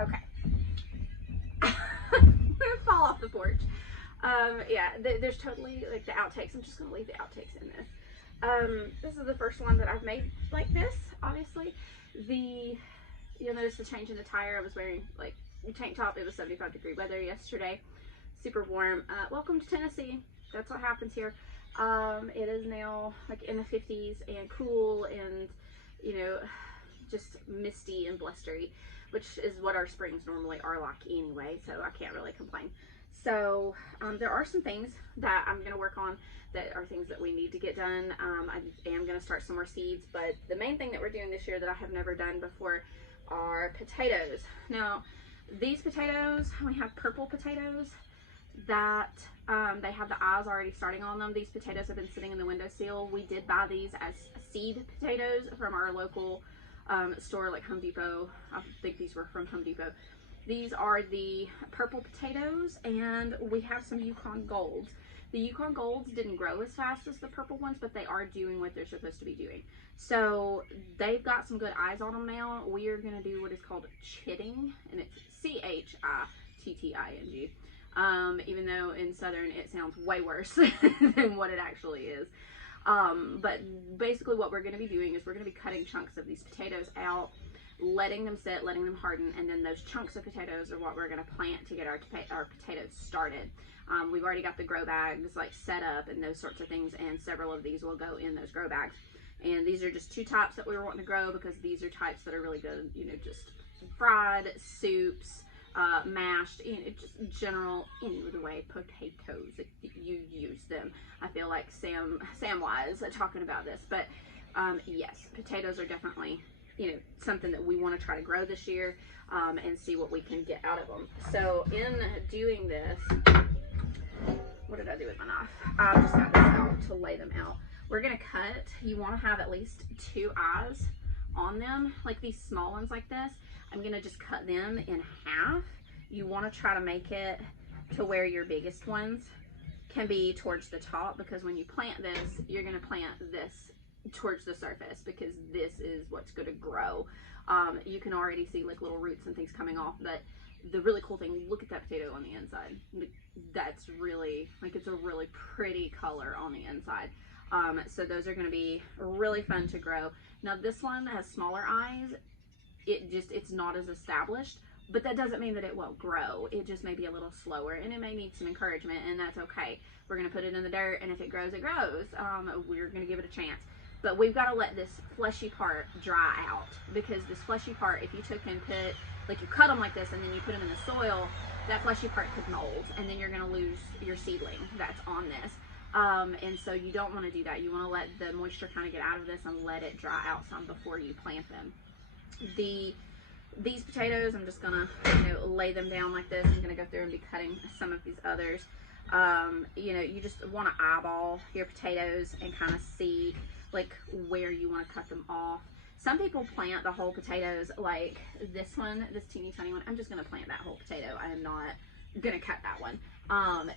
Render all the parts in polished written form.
Okay. I'm gonna fall off the porch. Yeah, there's totally like the outtakes. I'm just gonna leave the outtakes in this. This is the first one that I've made like this. Obviously, you'll notice the change in the tire. I was wearing like a tank top. It was 75-degree weather yesterday, super warm. Welcome to Tennessee. That's what happens here. It is now like in the 50s and cool and just misty and blustery, which is what our springs normally are like anyway, so I can't really complain. So there are some things that I'm going to work on that are things that we need to get done. I am going to start some more seeds, but the main thing that we're doing this year that I have never done before are potatoes. Now, these potatoes, we have purple potatoes that they have the eyes already starting on them. These potatoes have been sitting in the windowsill. We did buy these as seed potatoes from our local store like Home Depot. I think these were from Home Depot. These are the purple potatoes, and we have some Yukon Golds. The Yukon Golds didn't grow as fast as the purple ones, but they are doing what they're supposed to be doing. So they've got some good eyes on them now. We are going to do what is called chitting, and it's C-H-I-T-T-I-N-G. Even though in Southern it sounds way worse than what it actually is. But basically what we're going to be doing is we're going to be cutting chunks of these potatoes out, letting them sit, letting them harden, and then those chunks of potatoes are what we're going to plant to get our potatoes started. We've already got the grow bags like set up and those sorts of things, and several of these will go in those grow bags. And these are just two types that we were wanting to grow because these are types that are really good, just fried, soups, mashed, just general, any of the way potatoes that you use them. I feel like Samwise talking about this, but yes, potatoes are definitely something that we want to try to grow this year and see what we can get out of them. So in doing this, what did I do with my knife? I just got this out to lay them out. We're gonna cut. You want to have at least 2 eyes on them, like these small ones like this. I'm gonna just cut them in half. You want to try to make it to where your biggest ones can be towards the top, because when you plant this, you're gonna plant this towards the surface because this is what's going to grow. You can already see like little roots and things coming off, but the really cool thing, look at that potato on the inside. That's really, like, it's a really pretty color on the inside. So those are going to be really fun to grow. Now this one has smaller eyes. It's not as established, but that doesn't mean that it won't grow. It just may be a little slower, and it may need some encouragement, and that's okay. We're going to put it in the dirt, and if it grows, it grows. We're going to give it a chance. But we've got to let this fleshy part dry out, because this fleshy part, if you took and put, like, you cut them like this and then you put them in the soil, that fleshy part could mold, and then you're going to lose your seedling that's on this. And so you don't want to do that. You want to let the moisture kind of get out of this and let it dry out some before you plant them. These potatoes, I'm just gonna lay them down like this. I'm gonna go through and be cutting some of these others. You just want to eyeball your potatoes and kind of see like where you want to cut them off. Some people plant the whole potatoes, like this one, this teeny tiny one. I'm just gonna plant that whole potato. I am not gonna cut that one.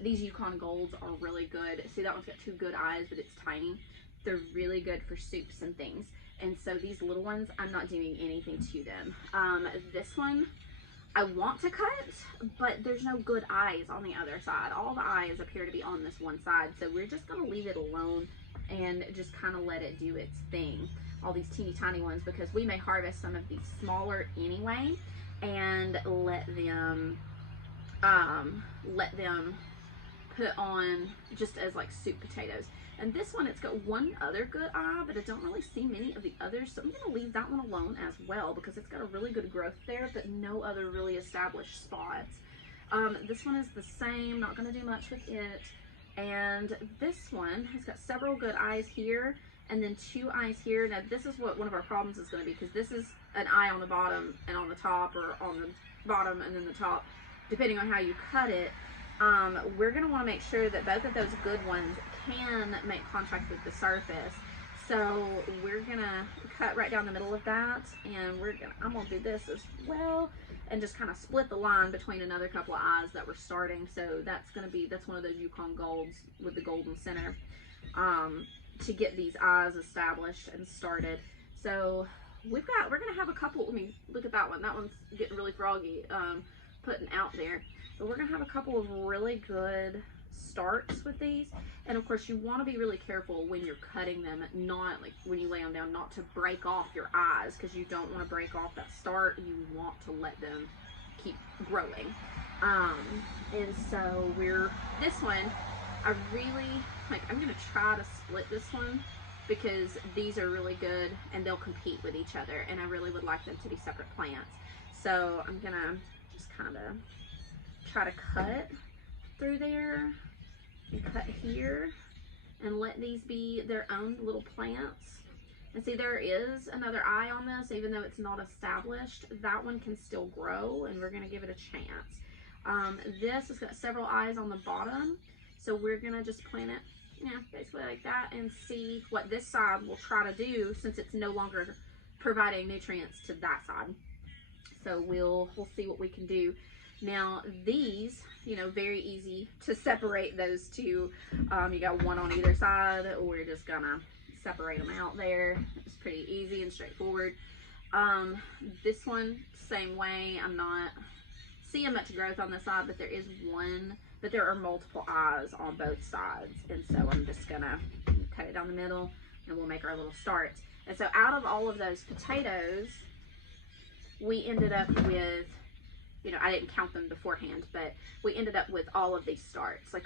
These Yukon Golds are really good. See, that one's got 2 good eyes, but it's tiny. They're really good for soups and things. And so these little ones, I'm not doing anything to them. This one, I want to cut, but there's no good eyes on the other side. All the eyes appear to be on this one side. So we're just gonna leave it alone and just kind of let it do its thing. All these teeny tiny ones, because we may harvest some of these smaller anyway and let them put on just as like soup potatoes. And this one, it's got 1 other good eye, but I don't really see many of the others, so I'm going to leave that one alone as well, because it's got a really good growth there, but no other really established spots. This one is the same, not going to do much with it. And this one has got several good eyes here, and then 2 eyes here. Now this is what one of our problems is going to be, because this is an eye on the bottom and on the top, or on the bottom and then the top, depending on how you cut it. We're going to want to make sure that both of those good ones can make contact with the surface. So we're going to cut right down the middle of that, and I'm going to do this as well, and just kind of split the line between another couple of eyes that we're starting. So that's one of those Yukon Golds with the golden center, to get these eyes established and started. So we're gonna have a couple. I mean, look at that one. That one's getting really froggy, putting out there. But we're gonna have a couple of really good starts with these. And of course, you want to be really careful when you're cutting them, not like when you lay them down, not to break off your eyes, because you don't want to break off that start. You want to let them keep growing. And so this one, I really like. I'm gonna try to split this one, because these are really good and they'll compete with each other, and I really would like them to be separate plants. So I'm gonna just kind of try to cut through there and cut here and let these be their own little plants. And see, there is another eye on this, even though it's not established. That one can still grow, and we're gonna give it a chance. This has got several eyes on the bottom, so we're gonna just plant it, yeah, basically like that, and see what this side will try to do, since it's no longer providing nutrients to that side. So we'll see what we can do. Now these, you know, very easy to separate those two. You got one on either side. We're just gonna separate them out there. It's pretty easy and straightforward. This one, same way. I'm not seeing much growth on this side, but there is one, but there are multiple eyes on both sides. And so I'm just gonna cut it down the middle, and we'll make our little starts. And so out of all of those potatoes, we ended up with, you know, I didn't count them beforehand, but we ended up with all of these starts. Like,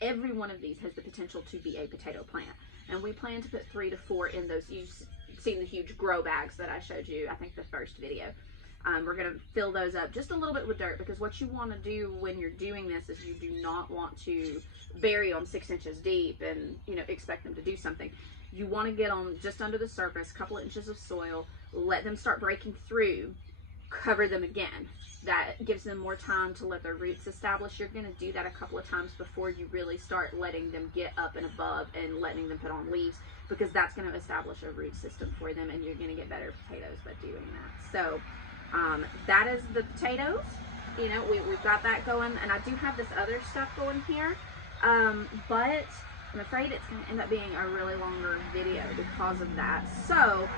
every one of these has the potential to be a potato plant. And we plan to put 3 to 4 in those. You've seen the huge grow bags that I showed you, I think the first video. We're gonna fill those up just a little bit with dirt, because what you wanna do when you're doing this is you do not want to bury them 6 inches deep and, you know, expect them to do something. You wanna get them just under the surface, a couple of inches of soil, let them start breaking through, cover them again. That gives them more time to let their roots establish. You're going to do that a couple of times before you really start letting them get up and above and letting them put on leaves, because that's going to establish a root system for them, and you're going to get better potatoes by doing that. So that is the potatoes. You know, we've got that going, and I do have this other stuff going here, but I'm afraid it's going to end up being a really longer video because of that. So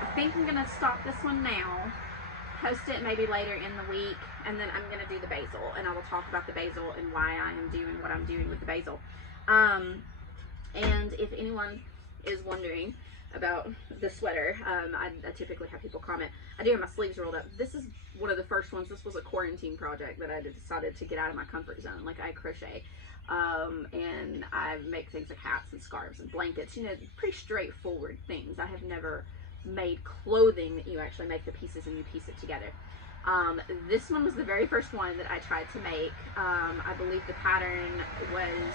I think I'm going to stop this one now, post it maybe later in the week, and then I'm going to do the basil, and I will talk about the basil and why I am doing what I'm doing with the basil. And if anyone is wondering about the sweater, I typically have people comment. I do have my sleeves rolled up. This is one of the first ones. This was a quarantine project that I decided to get out of my comfort zone. Like, I crochet, and I make things like hats and scarves and blankets, you know, pretty straightforward things. I have never made clothing that you actually make the pieces and you piece it together. This one was the very first one that I tried to make. I believe the pattern was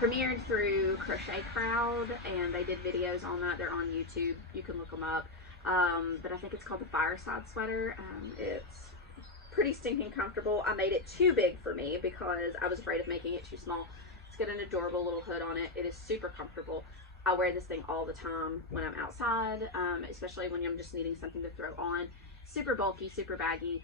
premiered through Crochet Crowd, and they did videos on that. They're on YouTube. You can look them up. But I think it's called the Fireside Sweater. It's pretty stinking comfortable. I made it too big for me because I was afraid of making it too small. It's got an adorable little hood on it. It is super comfortable. I wear this thing all the time when I'm outside, especially when I'm just needing something to throw on. Super bulky, super baggy.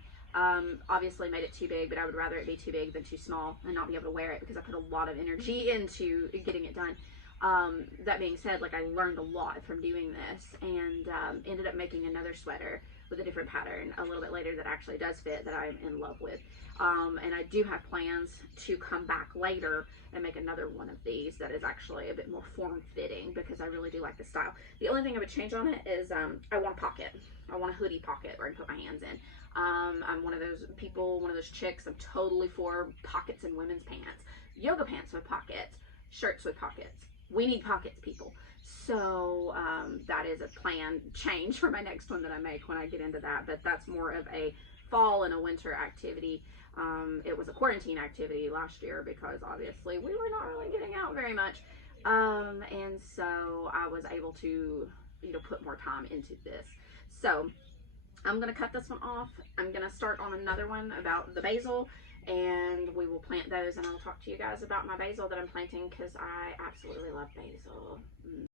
Obviously made it too big, but I would rather it be too big than too small and not be able to wear it, because I put a lot of energy into getting it done. That being said, like, I learned a lot from doing this, and ended up making another sweater with a different pattern a little bit later that actually does fit, that I'm in love with. And I do have plans to come back later and make another one of these that is actually a bit more form-fitting, because I really do like the style. The only thing I would change on it is I want a pocket. I want a hoodie pocket where I can put my hands in. I'm one of those people, one of those chicks. I'm totally for pockets in women's pants. Yoga pants with pockets, shirts with pockets. We need pockets, people. So that is a plan change for my next one that I make when I get into that. But that's more of a fall and a winter activity. It was a quarantine activity last year because obviously we were not really getting out very much. And so I was able to, you know, put more time into this. So I'm going to cut this one off. I'm going to start on another one about the basil, and we will plant those, and I'll talk to you guys about my basil that I'm planting, because I absolutely love basil.